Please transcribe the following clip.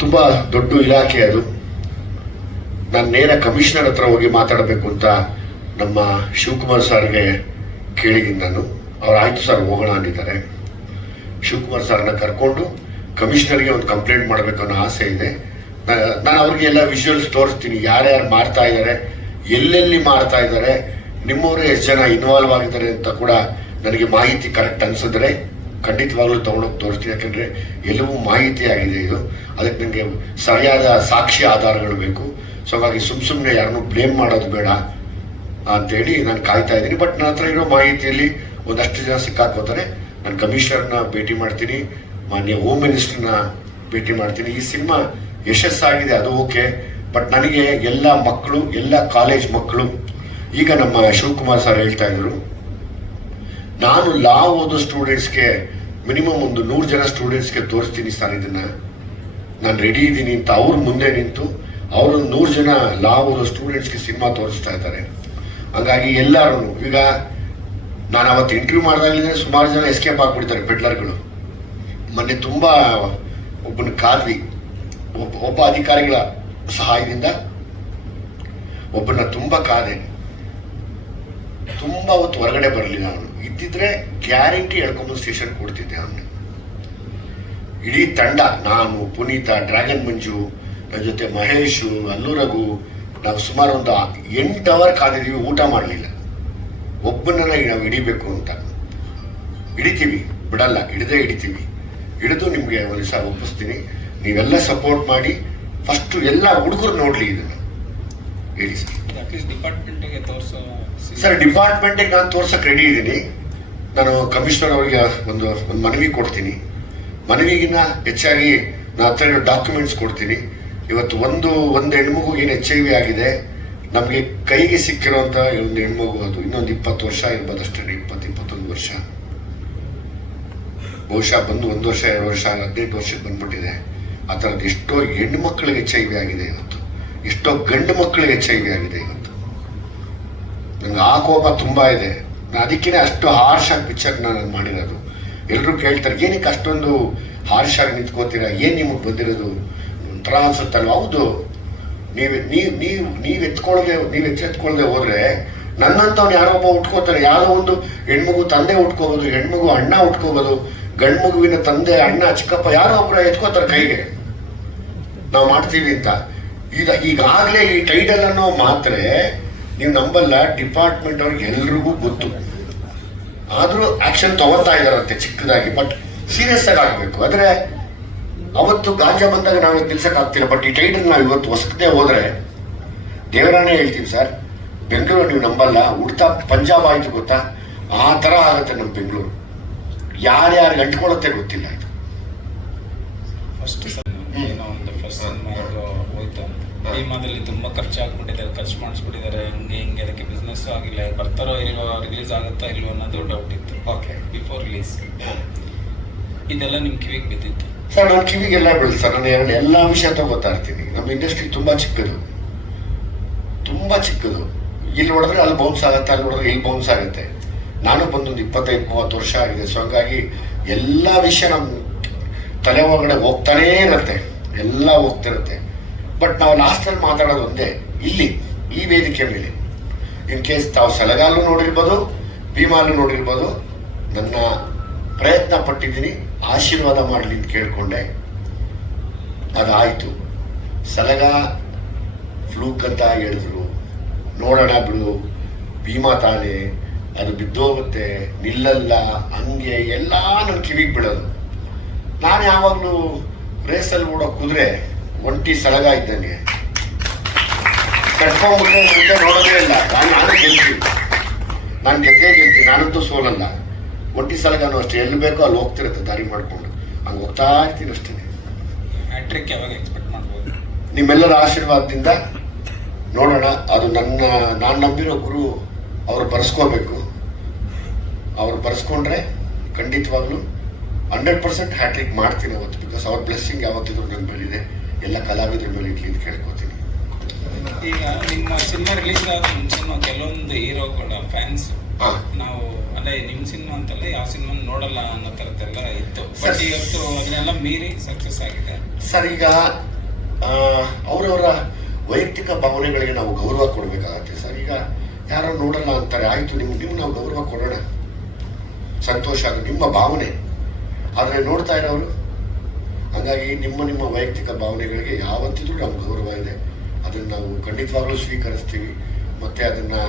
ತುಂಬ ದೊಡ್ಡ ಇಲಾಖೆ ಅದು. ನಾನು ನೇರ ಕಮಿಷನರ್ ಹತ್ರ ಹೋಗಿ ಮಾತಾಡಬೇಕು ಅಂತ ನಮ್ಮ ಶಿವಕುಮಾರ್ ಸರ್ಗೆ ಕೇಳಿದ್ದೀನಿ ನಾನು. ಅವ್ರು ಆಯ್ತು ಸರ್, ಹೋಗೋಣ ಅಂದಿದ್ದಾರೆ. ಶಿವಕುಮಾರ್ ಸರ್ನ ಕರ್ಕೊಂಡು ಕಮಿಷನರ್ಗೆ ಒಂದು ಕಂಪ್ಲೇಂಟ್ ಮಾಡಬೇಕು ಅನ್ನೋ ಆಸೆ ಇದೆ. ನಾನು ಅವ್ರಿಗೆ ಎಲ್ಲ ವಿಜುವಲ್ಸ್ ತೋರಿಸ್ತೀನಿ. ಯಾರ್ಯಾರು ಮಾಡ್ತಾ ಇದ್ದಾರೆ ಎಲ್ಲೆಲ್ಲಿ ಮಾಡ್ತಾ ಇದ್ದಾರೆ ನಿಮ್ಮವರು ಎಷ್ಟು ಜನ ಇನ್ವಾಲ್ವ್ ಆಗಿದ್ದಾರೆ ಅಂತ ಕೂಡ ನನಗೆ ಮಾಹಿತಿ ಕರೆಕ್ಟ್ ಅನ್ಸಿದ್ರೆ ಖಂಡಿತವಾಗ್ಲೂ ತಗೊಂಡೋಗಿ ತೋರಿಸ್ತೀನಿ. ಯಾಕಂದರೆ ಎಲ್ಲವೂ ಮಾಹಿತಿ ಆಗಿದೆ ಇದು. ಅದಕ್ಕೆ ನನಗೆ ಸರಿಯಾದ ಸಾಕ್ಷಿ ಆಧಾರಗಳು ಬೇಕು. ಸೊ ಹಾಗಾಗಿ ಸುಮ್ಮ ಸುಮ್ಮನೆ ಯಾರನ್ನು ಬ್ಲೇಮ್ ಮಾಡೋದು ಬೇಡ ಅಂತೇಳಿ ನಾನು ಕಾಯ್ತಾ ಇದ್ದೀನಿ. ಬಟ್ ನನ್ನ ಹತ್ರ ಇರೋ ಮಾಹಿತಿಯಲ್ಲಿ ಒಂದಷ್ಟು ಜನ ಸಿಕ್ಕಾಕೋತಾರೆ ನಾನು ಕಮಿಷನರ್ನ ಭೇಟಿ ಮಾಡ್ತೀನಿ. ಮಾನ್ಯ ಹೋಮ್ ಮಿನಿಸ್ಟರ್ನ ಭೇಟಿ ಮಾಡ್ತೀನಿ. ಈ ಸಿನಿಮಾ ಯಶಸ್ಸಾಗಿದೆ, ಅದು ಓಕೆ. ಬಟ್ ನನಗೆ ಎಲ್ಲ ಮಕ್ಕಳು, ಎಲ್ಲ ಕಾಲೇಜ್ ಮಕ್ಕಳು, ಈಗ ನಮ್ಮ ಶಿವಕುಮಾರ್ ಸರ್ ಹೇಳ್ತಾ ಇದ್ರು, ನಾನು ಲಾ ಓದೋ ಸ್ಟೂಡೆಂಟ್ಸ್ಗೆ ಮಿನಿಮಮ್ ಒಂದು ನೂರು ಜನ ಸ್ಟೂಡೆಂಟ್ಸ್ಗೆ ತೋರಿಸ್ತೀನಿ ಸರ್ ಇದನ್ನ. ನಾನು ರೆಡಿ ಇದ್ದೀನಿ ಅಂತ ಅವ್ರ ಮುಂದೆ ನಿಂತು ಅವರು ನೂರು ಜನ ಲಾ ಅವರು ಸ್ಟೂಡೆಂಟ್ಸ್ಗೆ ಸಿನಿಮಾ ತೋರಿಸ್ತಾ ಇದ್ದಾರೆ. ಹಾಗಾಗಿ ಎಲ್ಲರೂ ಈಗ ನಾನು ಅವತ್ತು ಇಂಟರ್ವ್ಯೂ ಮಾಡಿದಾಗಲೇ ಸುಮಾರು ಜನ ಎಸ್ಕೇಪ್ ಆಗಿಬಿಡ್ತಾರೆ ಪೆಡ್ಲರ್ಗಳು ಮೊನ್ನೆ ತುಂಬ ಒಬ್ಬನ ಕಾದ್ವಿ. ಒಬ್ಬ ಒಬ್ಬ ಅಧಿಕಾರಿಗಳ ಸಹಾಯದಿಂದ ಒಬ್ಬನ ತುಂಬ ಕಾದೆ. ತುಂಬ ಹೊತ್ತು ಹೊರಗಡೆ ಬರಲಿಲ್ಲ ಅವನು. ಇದ್ದಿದ್ರೆ ಗ್ಯಾರಂಟಿ ಎಳ್ಕೊಂಬಂದು ಸ್ಟೇಷನ್ ಕೊಡ್ತಿದ್ದೆ ಅವನು ಇಡೀ ತಂಡ, ನಾನು, ಪುನೀತ, ಡ್ರ್ಯಾಗನ್ ಮಂಜು ನನ್ನ ಜೊತೆ ಮಹೇಶು ಅಲ್ಲು ನಾವು ಸುಮಾರು ಒಂದು ಎಂಟು ಅವರ್ ಕಾದಿದ್ದೀವಿ, ಊಟ ಮಾಡಲಿಲ್ಲ. ಒಬ್ಬನನ್ನ ನಾವು ಹಿಡಿಬೇಕು ಅಂತ. ಹಿಡಿತೀವಿ, ಬಿಡಲ್ಲ, ಹಿಡಿದೇ ಹಿಡಿತೀವಿ. ಹಿಡಿದು ನಿಮಗೆ ಒಂದು ದಿವಸ ಒಪ್ಪಿಸ್ತೀನಿ. ನೀವೆಲ್ಲ ಸಪೋರ್ಟ್ ಮಾಡಿ ಫಸ್ಟು ಎಲ್ಲ ಹುಡುಗರು ನೋಡಲಿ ಇದನ್ನು. ಹೇಳಿ ಸರ್ ಸರ್ ಡಿಪಾರ್ಟ್ಮೆಂಟಿಗೆ ನಾನು ತೋರ್ಸಕ್ಕೆ ರೆಡಿ ಇದ್ದೀನಿ ನಾನು ಕಮಿಷನರ್ ಅವರಿಗೆ ಒಂದು ಒಂದು ಮನವಿ ಕೊಡ್ತೀನಿ. ಮನವಿಗಿನ್ನ ಹೆಚ್ಚಾಗಿ ನಾನು ಹತ್ರ ಇರೋ ಡಾಕ್ಯುಮೆಂಟ್ಸ್ ಕೊಡ್ತೀನಿ. ಇವತ್ತು ಒಂದು ಒಂದು ಹೆಣ್ಮಗುಗೆ ಏನು ಎಚ್ ಐ ವಿ ಆಗಿದೆ. ನಮಗೆ ಕೈಗೆ ಸಿಕ್ಕಿರೋಂಥ ಒಂದು ಹೆಣ್ಮಗು ಅದು ಇನ್ನೊಂದು ಇಪ್ಪತ್ತು ವರ್ಷ ಇರ್ಬೋದು ಅಷ್ಟೇ ಇಪ್ಪತ್ತು ಇಪ್ಪತ್ತೊಂದು ವರ್ಷ. ಬಹುಶಃ ಬಂದು ಒಂದು ವರ್ಷ ಎರಡು ವರ್ಷ ಹದಿನೆಂಟು ವರ್ಷಕ್ಕೆ ಬಂದ್ಬಿಟ್ಟಿದೆ. ಆ ಥರದ್ದು ಎಷ್ಟೋ ಹೆಣ್ಮಕ್ಳಿಗೆ ಮಕ್ಕಳಿಗೆ ಎಚ್ ಐ ವಿ ಆಗಿದೆ ಇವತ್ತು. ಎಷ್ಟೋ ಗಂಡು ಮಕ್ಕಳಿಗೆ ಎಚ್ ಐ ವಿ ಆಗಿದೆ ಇವತ್ತು. ನಂಗೆ ಆ ಕೋಪ ತುಂಬ ಇದೆ. ನಾನು ಅದಕ್ಕೇ ಅಷ್ಟು ಹಾರ್ಶ್ ಆಗಿ ಪಿಕ್ಚರ್ ನಾನು ಮಾಡಿರೋದು. ಎಲ್ಲರೂ ಕೇಳ್ತಾರೆ, ಏನಕ್ಕೆ ಅಷ್ಟೊಂದು ಹಾರ್ಶ್ ಆಗಿ ನಿಂತ್ಕೋತೀರಾ? ಏನು ನಿಮಗೆ ಬಂದಿರೋದು? ಒಂಥರ ಅನ್ಸುತ್ತಲ್ವ? ಹೌದು. ನೀವು ನೀವು ನೀವು ನೀವು ಎತ್ಕೊಳ್ಳದೆ ನೀವು ಎಚ್ಚೆತ್ಕೊಳ್ಳದೆ ಹೋದರೆ ನನ್ನಂತವ್ನು ಯಾರೋ ಒಬ್ಬ ಉಟ್ಕೋತಾರೆ. ಯಾರೋ ಒಂದು ಹೆಣ್ಮಗು ತಂದೆ ಉಟ್ಕೋಬೋದು, ಹೆಣ್ಮಗು ಅಣ್ಣ ಉಟ್ಕೋಬೋದು ಗಂಡು ಮಗುವಿನ ತಂದೆ, ಅಣ್ಣ, ಚಿಕ್ಕಪ್ಪ, ಯಾರೋ ಒಬ್ಬರು ಎತ್ಕೋತಾರೆ ಕೈಗೆ. ನಾವು ಮಾಡ್ತೀವಿ ಅಂತ. ಈಗ ಈಗಾಗಲೇ ಈ ಟೈಟಲ್ ಅನ್ನೋ ಮಾತ್ರ ನೀವು ನಂಬಲ್ಲ ಡಿಪಾರ್ಟ್ಮೆಂಟ್ ಅವ್ರಿಗೆ ಎಲ್ರಿಗೂ ಗೊತ್ತು. ಆದರೂ ಆಕ್ಷನ್ ತಗೋತಾ ಇದ್ದಾರಂತೆ ಚಿಕ್ಕದಾಗಿ ಬಟ್ ಸೀರಿಯಸ್ ಆಗಿ ಆಗಬೇಕು. ಆದರೆ ಅವತ್ತು ಗಾಂಜಾ ಬಂದಾಗ ನಾವು ನಿಲ್ಸಕ್ಕಾಗ್ತಿಲ್ಲ ಬಟ್ ಈ ಟೈಟಲ್ ನಾವು ಇವತ್ತು ಹೊಸದೇ ಹೋದರೆ, ದೇವರಾಣೆ ಹೇಳ್ತೀನಿ ಸರ್ ಬೆಂಗಳೂರು ನೀವು ನಂಬಲ್ಲ, ಉಡ್ತಾ ಪಂಜಾಬ್ ಆಯಿತು ಗೊತ್ತಾ? ಆ ಥರ ಆಗುತ್ತೆ ನಮ್ಮ ಬೆಂಗಳೂರು. ಯಾರ್ಯಾರಿಗೆ ಅಂಟ್ಕೊಳತ್ತೆ ಗೊತ್ತಿಲ್ಲ ಇದು. ಫಸ್ಟ್ ಏನೋ ಒಂದು ಫಸ್ಟ್ ಸಿನಿಮಾ ಹೋಯ್ತು. ಭೀಮಾದಲ್ಲಿ ತುಂಬ ಖರ್ಚಾಗ್ಬಿಟ್ಟಿದ್ದಾರೆ ಖರ್ಚು ಮಾಡಿಸ್ಬಿಟ್ಟಿದ್ದಾರೆ. ಹಿಂಗೆ ಹಿಂಗೆ ಅದಕ್ಕೆ ಬಿಸ್ನೆಸ್ ಆಗಿಲ್ಲ. ಬರ್ತಾರೋ ಇಲ್ವೋ ರಿಲೀಸ್ ಆಗುತ್ತಾ ಇಲ್ವೋ ಅನ್ನೋದು ಡೌಟ್ ಇತ್ತು. ಓಕೆ ಬಿಫೋರ್ ರಿಲೀಸ್ ಇದೆಲ್ಲ ನಿಮ್ಮ ಕಿವಿಗೆ ಬಿದ್ದಿತ್ತು? ಸರ್ ನಾನು ಕಿವಿಗೆಲ್ಲ ಬೀಳು ಸರ್ ನಾನು ಎರಡು ಎಲ್ಲ ವಿಷಯ ಗೊತ್ತಾ ಇರ್ತೀನಿ. ನಮ್ಮ ಇಂಡಸ್ಟ್ರಿ ತುಂಬಾ ಚಿಕ್ಕದು. ತುಂಬಾ ಚಿಕ್ಕದು. ಇಲ್ಲಿ ಹೊಡೆದ್ರೆ ಅಲ್ಲಿ ಬೌನ್ಸ್ ಆಗುತ್ತೆ ಅಲ್ಲಿ ಹೊಡೆದ್ರೆ ಇಲ್ಲಿ ಬೌನ್ಸ್ ಆಗುತ್ತೆ. ನಾನು ಬಂದೊಂದು ಇಪ್ಪತ್ತೈದು ಮೂವತ್ತು ವರ್ಷ ಆಗಿದೆ. ಸೊ ಹಂಗಾಗಿ ಎಲ್ಲ ವಿಷಯ ನಮ್ಮ ತಲೆ ಒಳಗಡೆ ಹೋಗ್ತಾನೇ ಇರುತ್ತೆ. ಎಲ್ಲ ಹೋಗ್ತಿರುತ್ತೆ. ಬಟ್ ನಾವು ಲಾಸ್ಟಲ್ಲಿ ಮಾತಾಡೋದು ಒಂದೇ, ಇಲ್ಲಿ, ಈ ವೇದಿಕೆ ಮೇಲೆ. ಇನ್ ಕೇಸ್ ತಾವು ಸಲಗಾಲು ನೋಡಿರ್ಬೋದು ಭೀಮಾಲು ನೋಡಿರ್ಬೋದು, ನನ್ನ ಪ್ರಯತ್ನ ಪಟ್ಟಿದ್ದೀನಿ, ಆಶೀರ್ವಾದ ಮಾಡಲಿ ಅಂತ ಕೇಳಿಕೊಂಡೆ. ಅದಾಯಿತು. ಸಲಗ ಫ್ಲೂಕ್ ಅಂತ ಹೇಳಿದ್ರು. ನೋಡೋಣ ಬಿಡು, ಭೀಮಾ ತಾನೆ, ಅದು ಬಿದ್ದೋಗುತ್ತೆ, ನಿಲ್ಲಲ್ಲ, ಹಂಗೆ ಎಲ್ಲ ನನ್ನ ಕಿವಿಗೆ ಬಿಡೋದು ನಾನು ಯಾವಾಗಲೂ ರೇಸಲ್ಲಿ ಓಡೋ ಕುದುರೆ ಒಂಟಿ ಸಳಗ ಇದ್ದಂಗೆ ಕಟ್ಕೊಂಡ್ಬಿಟ್ಟು ಮುಂದೆ ನೋಡೋದೇ ಇಲ್ಲ. ನಾನು ನಾನೇ ಗೆಲ್ತೀನಿ. ನಾನು ಗೆದ್ದೇ ಗೆಲ್ತೀನಿ. ನಾನಂತೂ ಸೋಲಲ್ಲ. ಒಂಟಿ ಸಲಗನು ಅಷ್ಟೇ. ಎಲ್ಲಿ ಬೇಕೋ ಅಲ್ಲಿ ಹೋಗ್ತಿರುತ್ತೆ ದಾರಿ ಮಾಡಿಕೊಂಡು. ಹಂಗೆ ಹೋಗ್ತಾ ಇರ್ತೀನಿ ಅಷ್ಟೇ. ಹ್ಯಾಟ್ರಿಕ್ ಯಾವಾಗ ಎಕ್ಸ್ಪೆಕ್ಟ್ ಮಾಡ್ಬೋದು? ನಿಮ್ಮೆಲ್ಲರ ಆಶೀರ್ವಾದದಿಂದ ನೋಡೋಣ. ಅದು ನನ್ನ ನಾನು ನಂಬಿರೋ ಗುರು ಅವರು ಬರ್ಸ್ಕೋಬೇಕು. ಅವ್ರು ಬರೆಸ್ಕೊಂಡ್ರೆ ಖಂಡಿತವಾಗ್ಲೂ ಹಂಡ್ರೆಡ್ ಪರ್ಸೆಂಟ್ ಹ್ಯಾಟ್ರಿಕ್ ಮಾಡ್ತೀನಿ ಅವತ್ತು ಬಿಕಾಸ್ ಅವ್ರ ಬ್ಲೆಸ್ಸಿಂಗ್ ಯಾವತ್ತಿದ್ರು ನನ್ನ ಮೇಲಿದೆ. ಎಲ್ಲ ಕಲಾವಿದ್ರ ಮೇಲೆ ಇಟ್ಲಿ ಅಂತ ಕೇಳ್ಕೊತೀನಿ. ಈಗ ನಿಮ್ಮ ಸಿನಿಮಾ ರಿಲೀಸ್ ಆದ ಮುಂಚೆನೂ ಕೆಲವೊಂದು ಹೀರೋಗಳ ಫ್ಯಾನ್ಸ್ ನಾವು ಅದೇ ನಿಮ್ಮ ನಿಮ್ ಸಿನಿಮಾ ಅಂತಲ್ಲ ಯಾವ ಸಿನಿಮಾ ನೋಡಲ್ಲ ಅನ್ನೋ ಥರದ್ದೆಲ್ಲ ಇತ್ತು. ಸರ್. ಬಟ್ ಇವತ್ತು ಅದನ್ನೆಲ್ಲ ಮೀರಿ ಸಕ್ಸಸ್ ಆಗಿದೆ. ಸರ್ ಈಗ ಅವರವರ ವೈಯಕ್ತಿಕ ಭಾವನೆಗಳಿಗೆ ನಾವು ಗೌರವ ಕೊಡಬೇಕಾಗತ್ತೆ ಸರ್. ಈಗ ಯಾರೋ ನೋಡಲ್ಲ ಅಂತಾರೆ ಆಯಿತು ನಿಮ್ಗೆ ನೀವು ನಾವು ಗೌರವ ಕೊಡೋಣ. ಸಂತೋಷ ಅದು ನಿಮ್ಮ ಭಾವನೆ. ಆದರೆ ನೋಡ್ತಾ ಇರೋರು? ಹಾಗಾಗಿ ನಿಮ್ಮ ನಿಮ್ಮ ವೈಯಕ್ತಿಕ ಭಾವನೆಗಳಿಗೆ ಯಾವತ್ತಿದ್ರೂ ನಮ್ಮ ಗೌರವ ಇದೆ. ಅದನ್ನು ನಾವು ಖಂಡಿತವಾಗ್ಲೂ ಸ್ವೀಕರಿಸ್ತೀವಿ. ಮತ್ತು ಅದನ್ನು